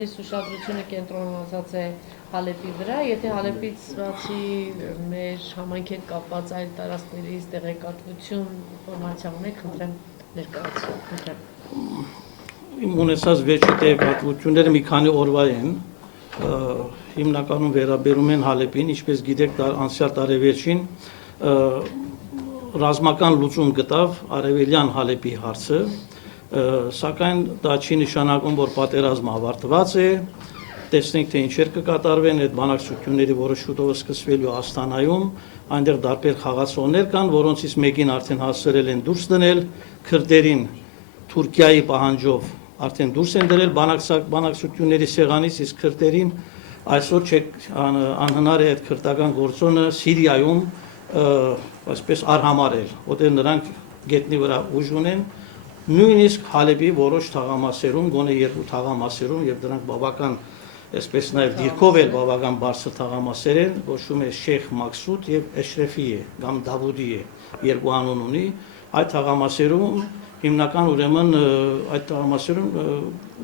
Ուշադրությունը կենտրոնացած է Հալեպի վրա, եթե Հալեպից բացի մեր համայնքի հետ կապված այլ տարածքներից տեղեկատվություն, ինֆորմացիա ունեք, խնդրեմ ներկայացրեք։ Իմ ունեցած վերջի տեղեկատվությունները մի քանի օրվա են, հիմնականում վերաբերում են Հալեպին, ինչպես գիտեք, անցյալ տարեվերջին ռազմական լուծում գտավ արևելյան Հալեպի հարցը, սակայն դա չի նշանակում, որ պատերազմը ավարտված է, տեսնենք, թե ինչեր կկատարվեն, այդ բանակցությունների որը շուտով սկսվելու Աստանայում, այնտեղ տարբեր խաղացողներ կան, որոնցից մեկին արդեն հասցրել են դուրս դնել, քրդերին Թուրքիայի պահանջով արդեն դուրս են դրել բանակցությունների սեղանից, իսկ քրդերին այսօր անհնար է այդ քրդական գործոնը Սիրիայում այսպես արհամարել, որտեղ նրանք գետնի վրա ուժ ունեն, նույնիսկ Հալեպի որոշ թաղամասերում, գոնե երկու թաղամասերում եւ դրանք բավական, այսպես նաեւ դիրքով էլ բավական բարձր թաղամասեր են, կոչվում է Շեյխ Մաքսուդ եւ Էշրեֆիե կամ Դավուդիե, երկու անուն ունի, այդ թաղամասերում հիմնական ուրեմն այդ թաղամասերում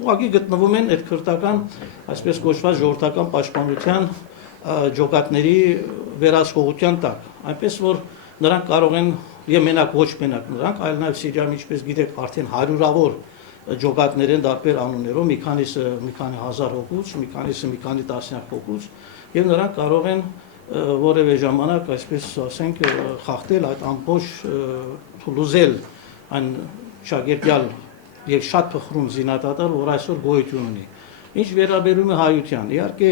ուղղակի գտնվում են այդ քրդական, այսպես կոչված ժողովրդական պաշտպանության ջոկատների վերահսկողության տակ, այնպես որ նրանք կարող են եւ մենակ ոչ մենակ նրանք, այլ նաեւ Սիրիայում, ինչպես գիտեք, արդեն հարյուրավոր ջոկատներ են տարբեր անուններով, մի քանիսը մի քանի հազար հոգուց, մի քանիսը մի քանի տասնյակ հոգուց, եւ նրանք կարող են որևէ ժամանակ, այսպես ասենք, խախտել այդ ամբողջ թուլուզել այն շագերտյալ եւ շատ փխրուն զինատատար, որ այսօր գոյություն ունի։ Ինչ վերաբերում է հայության, իհարկե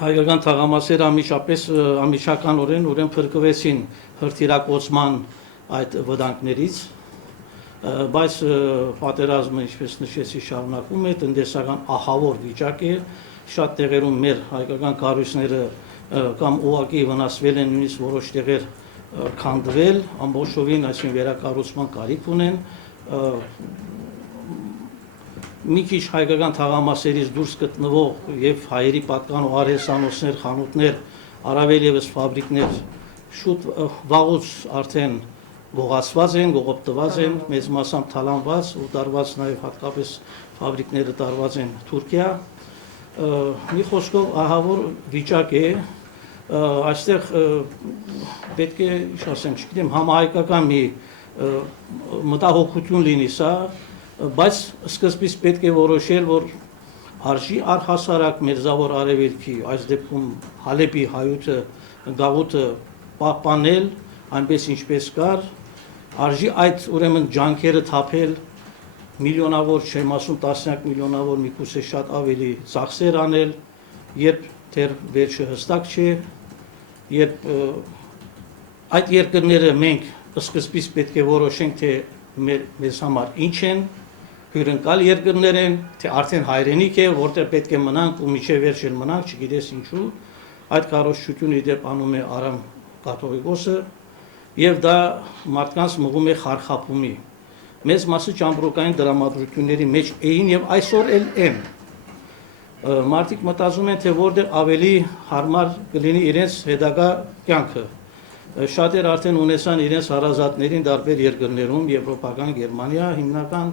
հայկական թաղամասերը ամիջականորեն ուրեմն փրկվեցին հրթիռակոծման այդ վտանգներից, բայց պատերազմը, ինչպես նշեցի, շարունակվում է, տնտեսական ահավոր վիճակ է, շատ տեղերում մեր հայկական կառույցները կամ ուղղակի վնասվել են, նույնիսկ որոշ տեղեր քանդվել, ամբողջովին, այսինքն վերակառուցման կարիք ունեն, մի քիչ հայկական թաղամասերից դուրս գտնվող եւ հայերի պատկանող արհեստանոցներ, խանութներ, առավել եւս ֆաբրիկներ շուտ վաղուց արդեն գողացված են, գողոպտված են, մեծ մասամբ թալանված ու տարված նաեւ հատկապես ֆաբրիկները տարված են Թուրքիա։ Մի խոսքով ահավոր վիճակ է, այստեղ պետք է, ինչ ասեմ, չգիտեմ, համահայկական մի մտահոգություն լինի սա, բայց սկզբից պետք է որոշել, որ արժի առհասարակ մերձավոր արևելքի, այս դեպքում Հալեպի հայութը, գաղութը պահպանել, այնպես ինչպես կար, արժի այդ ուրեմն ջանքերը թափել, միլիոնավոր, չեմ ասում տասնյակ միլիոնավոր, միգուցե շատ ավելի ծախսեր անել, երբ դեռ վերջը հստակ չէ, երբ այդ երկրները մենք սկզբից պետք է որոշենք, թե մեզ համար ինչ են, հյուրընկալ երկրներ են, թե արդեն հայրենիք է, որտեղ պետք է մնանք ու միջև վերջ էլ մնանք, չգիտես ինչու, այդ քարոզչությունը ի դեպ անում է Արամ կաթողիկոսը եւ դա մարդկանց մղում է խարխափումի։ Մեծ մասը ճամբրուկային դրամատրությունների մեջ էին եւ այսօր էլ են։ Մարդիկ մտածում են, թե որտեղ ավելի հարմար կլինի իրենց հետագա կյանքը։ Շատեր արդեն ունեցան իրենց հարազատներին տարբեր երկրներում, եվրոպական, Գերմանիա, հիմնական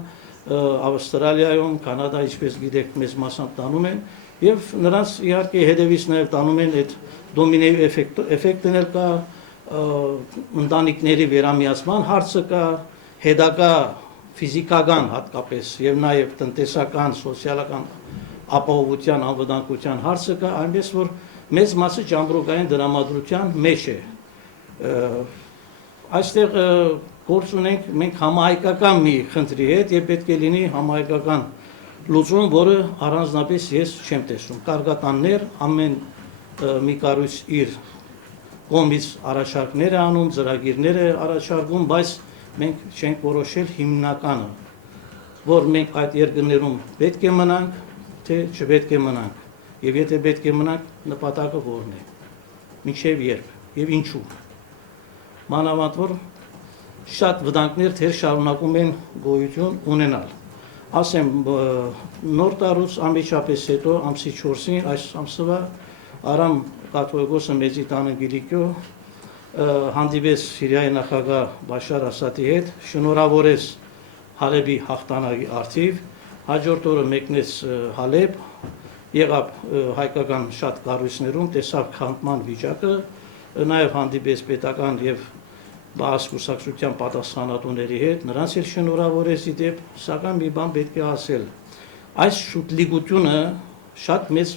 Ավստրալիայում, Կանադա, ինչպես գիտեք, մեծ մասամբ տանում են եւ նրանց իհարկե հետևից նաեւ տանում են այդ դոմինոյի էֆեկտն էլ կա, ընտանիքների վերամիացման հարցը կա, հետագա ֆիզիկական հատկապես եւ նաեւ տնտեսական, սոցիալական ապահովության, անվտանգության հարցը կա, այնպես որ մեծ մասը ճամբրուկային դրամատրության մեջ է։ Այստեղ գործ ունենք մենք համահայկական մի խնդրի հետ եւ պետք է լինի համահայկական լուծում, որը առանձնապես ես չեմ տեսնում։ Կարգատաններ ամեն մի կառույց իր կողմից առաջարկներ է անում, ծրագիրներ է առաջարկում, բայց մենք չենք որոշել հիմնականը, որ մենք այդ երկրներում պետք է մնանք, թե չպետք է մնանք, եւ եթե պետք է մնանք, նպատակը որն է, մինչեւ երբ եւ ինչու։ Մանավանդ որ շատ վտանգներ թեր շարունակում են գոյություն ունենալ։ Ասեմ, նոր տարուց ամիջապես հետո ամսի 4-ին այս ամսվա Արամ կաթողիկոսը Մեծի տանը Գիլիկյո հանդիպեց Սիրիայի նախագահ Բաշար Ասադի հետ, շնորհավորեց Հալեպի հաղթանակի արդիվ, հաջորդ օրը մեկնեց Հալեպ, եղավ հայկական շատ կառույցներում, տեսավ քանդման վիճակը, նաև հանդիպեց պետական եւ բաց կուսակցության պատասխանատուների հետ, նրանց էլ շնորհավորեց իդեպ, սակայն մի բան պետք է ասել։ Այս շուտլիգությունը շատ մեծ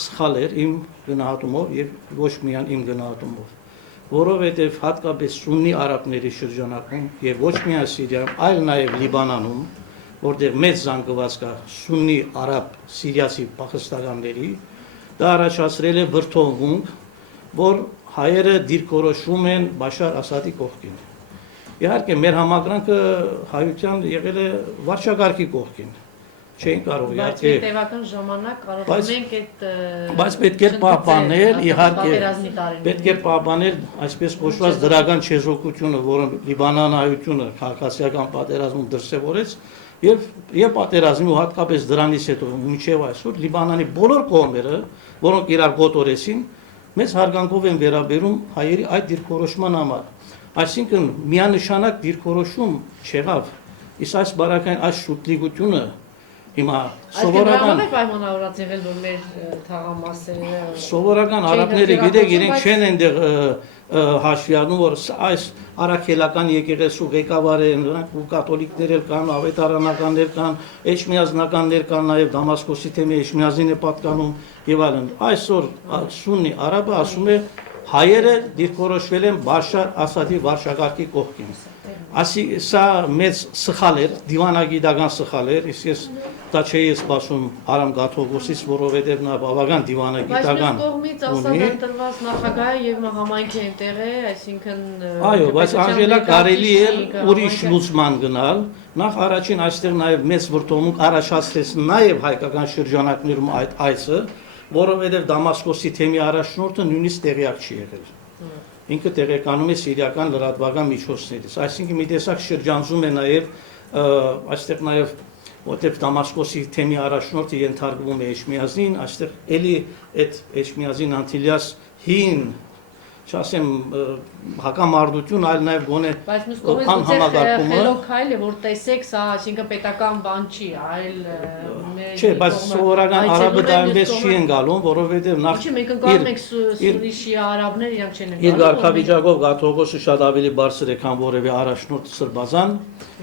սխալ էր իմ գնահատումով եւ ոչ միայն իմ գնահատումով, որովհետեւ հատկապես սուննի արաբների շրջանակում եւ ոչ միայն Սիրիայում, այլ նաեւ Լիբանանում, որտեղ մեծ զանգված կա սուննի արաբ սիրիացի փախստականների, դա առաջացրել է վրթովմունք, որ հայերը դիրքորոշում են Բաշար Ասադի կողքին։ Իհարկե մեր համակրանքը հայության եղել է վարչակարգի կողքին։ Չէին կարող Բայց իհարկե տևական ժամանակ կարող ենք այդ բայց պետք է պահպանել իհարկե պատերազմի տարիներին։ պետք է պահպանել այսպես կոչված դրական չեզոքությունը, որը Լիբանանայությունը քաղաքացիական պատերազմում դրսևորեց եւ պատերազմի ու հատկապես դրանից հետո մինչեւ այսօր Լիբանանի բոլոր կողմերը, որոնք իրար գոտորեցին, մեծ հարգանքով են վերաբերում հայերի այդ դիրքորոշման համար։ Այսինքն միանշանակ դիրքորոշում չեղավ։ Իսկ այս բարակային այս շուտլիգությունը հիմա սովորական պայմանավորված եղել, որ մեր թաղամասերը սովորական արաբները գիտեք իրենք չեն այնտեղ հաշվի առնում, որ այս արաքելական եկեղեցու ղեկավարը նրանք ու կաթոլիկներ էլ կան, ավետարանականներ կան, էջմիածնականներ կան, նաև Դամասկոսի թեմի էջմիածին է պատկանում եւ այլն։ Այսօր սուննի արաբը ասում է հայերը դիրքորոշվել են Բաշար Ասադի վարչակարգի կողքին։ Ասի սա մեծ սխալ էր, դիվանագիտական սխալ էր, իսկ ես դա չէի սպասում Արամ Գաթողոսից, որովհետև նա բավական դիվանագիտական կողմից Ասադը ընտրված նախագահը եւ համայնքի այնտեղ է, այսինքն այո, բայց Անժելա կարելի էր ուրիշ լուծման գնալ, նախ առաջին այստեղ նաև մեծ վրթովմունք առաջացրեց նաև հայկական շրջանակներում այդ այցը, որովհետև Դամասկոսի թեմի առաջնորդը նույնիսկ տեղյակ չի եղել։ Ինքը տեղեկանում է սիրիական լրատվական միջոցներից, այսինքն մի տեսակ շրջանցում է նաև այստեղ նաև որտեղ Դամասկոսի թեմի առաջնորդը ենթարկվում է Էջմիածին, այստեղ էլի այդ Էջմիածին Անտիլիաս հին, չասեմ հակամարտություն, այլ նաև գոնե բայց մյուս կողմից խելոք հայլ է, որ տեսեք սա, այսինքն պետական բան չի, այլ չէ, բայց սովորական արաբը դա այնպես չի ընկալում, որովհետև նախ Ինչի մենք ընկալում ենք սուննի շիա արաբներ, իրանք չեն ընկալում։ Իր ղարքավիճակով Գաթողոսը շատ ավելի բարձր է, քան որևէ առաջնորդ Սրբազան,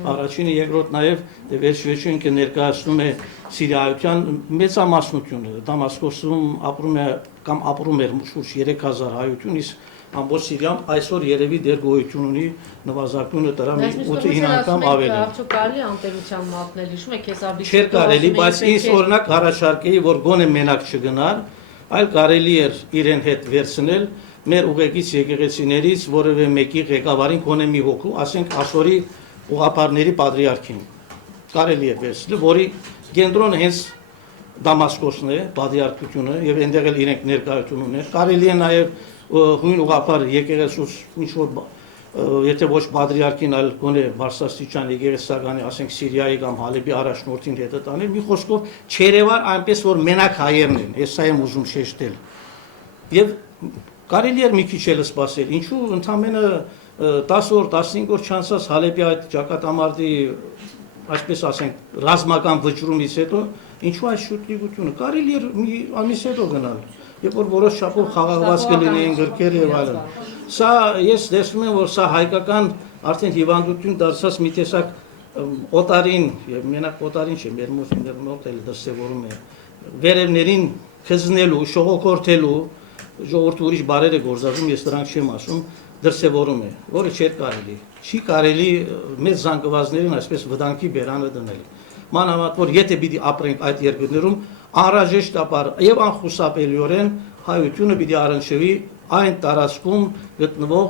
առաջինը, երկրորդ նաև վերջ-վերջում ինքը ներկայացնում է Սիրիայության մեծամասնությունը, Դամասկոսում ապրում է կամ ապրում էր շուրջ 3000 հայություն, իսկ ամբողջ Սիրիայում այսօր երևի դեր գոյություն ունի նվազագույնը դրա 8-9 անգամ ավելի։ Արդյոք կարելի անտերության մատնել, հիշում եք, ես արդի չէր կարելի, բայց ինձ օրինակ առաջարկեի, որ գոնե մենակ չգնար, այլ կարելի էր իրեն հետ վերցնել մեր ուղեկից եկեղեցիներից որևէ մեկի ղեկավարին գոնե մի հոգու, ասենք ասորի ուղղափառների պատրիարքին։ Կարելի է վերցնել, որի կենտրոնը հենց Դամասկոսն է, պատրիարքությունը, եւ այնտեղ էլ իրենք ներկայություն ունեն։ Կարելի է նաեւ հույն ուղղափառ եկեղեցուց ինչ որ եթե ոչ պատրիարքին, այլ գոնե Բարսաստիճան եկեղեցականի, ասենք Սիրիայի կամ Հալեբի առաջնորդին հետը տանել, մի խոսքով չերևար այնպես որ մենակ հայերն են, ես սա եմ ուզում շեշտել։ Եվ կարելի էր մի քիչ էլ սպասել, ինչու ընդամենը 10 օր, 15 օր չանցած Հալեբի այդ ճակատամարտի, այսպես ասենք, ռազմական վճռումից հետո, ինչու այս շուտլիգությունը, կարելի էր մի ամիս հետո գնալ, երբ որ որոշ չափով խաղաղված կլինեին գրքեր եւ այլն։ Սա ես տեսնում եմ, որ սա հայկական արդեն հիվանդություն դարձած մի տեսակ օտարին եւ մենակ օտարին չէ, մեր մոտ էլ դրսեւորում է վերևներին քզնելու, շողոքորթելու, ժողովուրդը ուրիշ բարեր է գործածում, ես դրանք չեմ ասում, դրսևորում է, որը չէր կարելի։ Չի կարելի մեծ զանգվածներին այսպես վտանգի բերանը դնել։ Մանավանդ որ եթե պիտի ապրենք այդ երկրներում, անհրաժեշտաբար եւ անխուսափելիորեն հայությունը պիտի առնչվի այն տարածքում գտնվող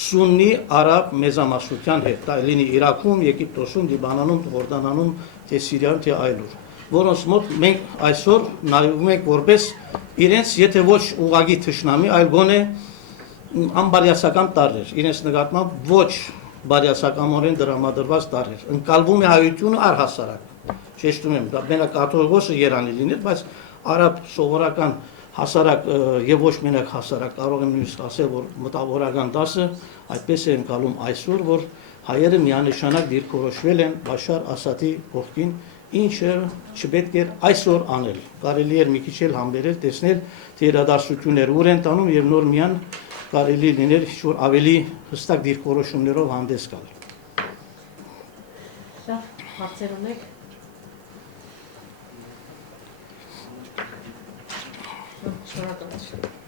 սուննի արաբ մեծամասնության հետ, դա լինի Իրաքում, Եգիպտոսում, Լիբանանում, Հորդանանում, թե Սիրիայում, թե այլուր, որոնց մոտ մենք այսօր նայում ենք որպես իրենց եթե ոչ ուղագի թշնամի, այլ գոնե անբարյացական տարրեր, իրենց նկատմամբ ոչ բարյացականորեն դրամադրված տարրեր։ Ընկալվում է հայությունը առհասարակ։ Շեշտում եմ, դա մենակ կաթողիկոսը երանի լիներ, բայց արաբ սովորական հասարակ եւ ոչ մենակ հասարակ կարող եմ նույնիսկ ասել, որ մտավորական դասը այդպես է ընկալում այսօր, որ հայերը միանշանակ դիրքորոշվել են Բաշար Ասադի կողքին ինչը չպետք էր այսօր անել։ Կարելի էր մի քիչ էլ համբերել, տեսնել, թե իրադարձությունները ուր են տանում եւ նոր միան կարելի լիներ ինչ-որ ավելի հստակ դիրքորոշումներով հանդես գալ։ Շատ հարցեր ունեք։ Շնորհակալություն։